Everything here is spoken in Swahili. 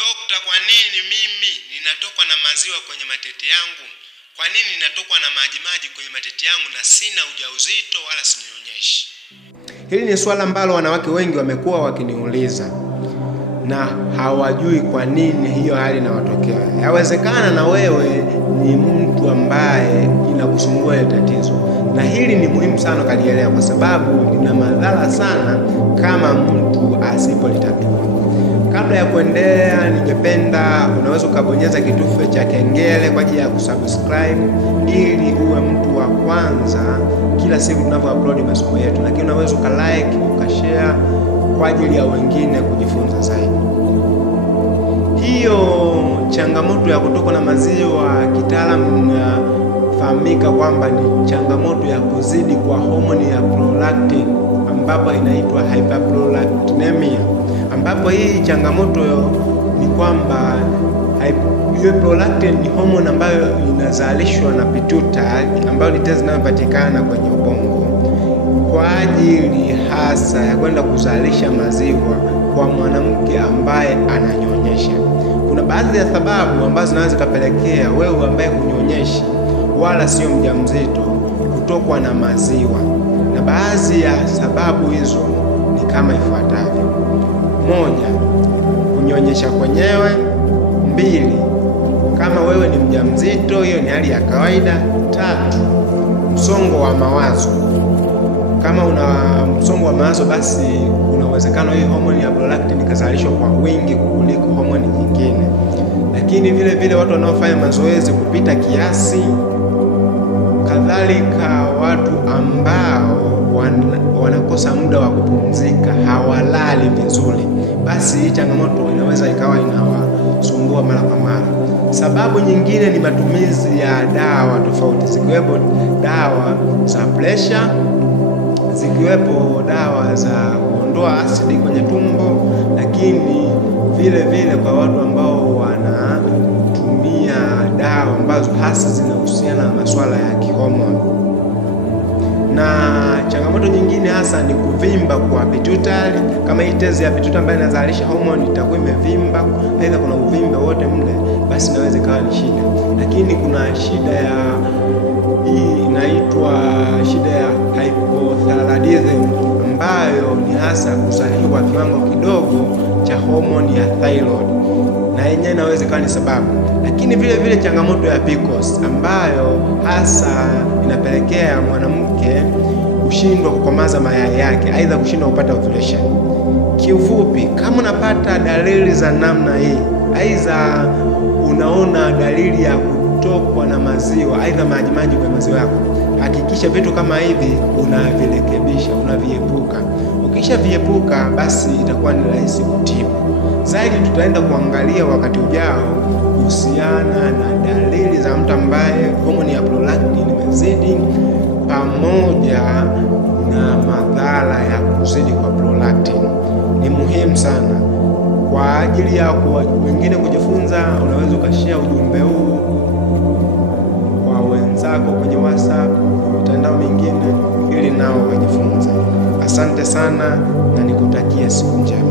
Dokta, kwa nini mimi ninatokwa na maziwa kwenye matiti yangu? Kwa nini ninatokwa na maji kwenye matiti yangu na sina ujauzito wala sinyonyeshi? Hili ni swala ambalo wanawake wengi wamekuwa wakiniuliza na hawajui kwa nini hiyo hali inawatokea. Yawezekana na wewe ni mtu ambaye inakusumbua ile tatizo. Na hili ni muhimu sana kalielewa, kwa sababu lina madhara sana kama mtu asipolitatua. Kabla ya kuendelea, ningependa unaweza ukabonyeza kitufe cha kengele kwa ajili ya kusubscribe ili uwe mtu wa kwanza kila siku tunapo-upload masomo yetu. Lakini unaweza ukalike, ukashare kwa ajili ya wengine kujifunza zaidi. Hiyo changamoto ya kutokwa na maziwa kitaalamu inafahamika kwamba ni changamoto ya kuzidi kwa homoni ya prolactin, ambapo inaitwa hyperprolactinemia, ambapo hii changamoto ni kwamba hiyo prolactin ni homoni ambayo inazalishwa na pituitary, ambayo ni tezi inayopatikana kwenye ubongo kwa ajili hasa ya kwenda kuzalisha maziwa kwa mwanamke ambaye ananyonyesha. Kuna baadhi ya sababu ambazo zinaweza kupelekea wewe ambaye hunyonyeshi wala sio mjamzito kutokwa na maziwa, na baadhi ya sababu hizo ni kama ifuatavyo: 1, kunyonyesha kwenyewe; 2, kama wewe ni mjamzito, hiyo ni hali ya kawaida; 3, msongo wa mawazo. Kama una msongo wa mawazo, basi kuna uwezekano hiyo homoni ya prolactin ikazalishwa kwa wingi kuliko homoni nyingine. Lakini vile vile watu wanaofanya mazoezi kupita kiasi, kadhalika watu ambao wanakosa muda wa kupumzika, hawalali vizuri, basi hii changamoto inaweza ikawa inawasumbua mara kwa mara. Sababu nyingine ni matumizi ya dawa tofauti, zikiwepo dawa za pressure, zikiwepo dawa za kuondoa asidi kwenye tumbo, lakini vile vile kwa watu ambao wanatumia dawa ambazo hasa zinahusiana na masuala ya kihomoni. Na changamoto nyingine hasa ni kuvimba kwa pituitary. Kama hii tezi ya pituitary ambayo inazalisha homoni itakuwa imevimba, aidha kuna uvimbe wote mle, basi inaweza ikawa ni shida. Lakini kuna shida ya hii inaitwa shida ya hypothyroidism, ambayo ni hasa kuzalishwa kwa kiwango kidogo cha homoni ya thyroid, na yenyewe inaweza kuwa ni sababu. Lakini vile vile changamoto ya PCOS, ambayo hasa inapelekea mwanamke kushindwa kukomaza mayai yake, aidha kushindwa kupata ovulation. Kiufupi, kama unapata dalili za namna hii, aidha unaona dalili ya kutokwa na maziwa, aidha maji kwa maziwa yako, hakikisha vitu kama hivi unavirekebisha, unaviepuka. Ukisha viepuka, basi itakuwa ni rahisi kutibu. Zaidi tutaenda kuangalia wakati ujao kuhusiana na dalili za mtu ambaye homoni ya prolactin imezidi, pamoja na madhara ya kuzidi kwa prolactin. Ni muhimu sana kwa ajili ya wengine kujifunza. Unaweza ukashare ujumbe huu kwa wenzako kwenye WhatsApp, mitandao mingine, ili nao wajifunze. Asante sana na nikutakia siku njema.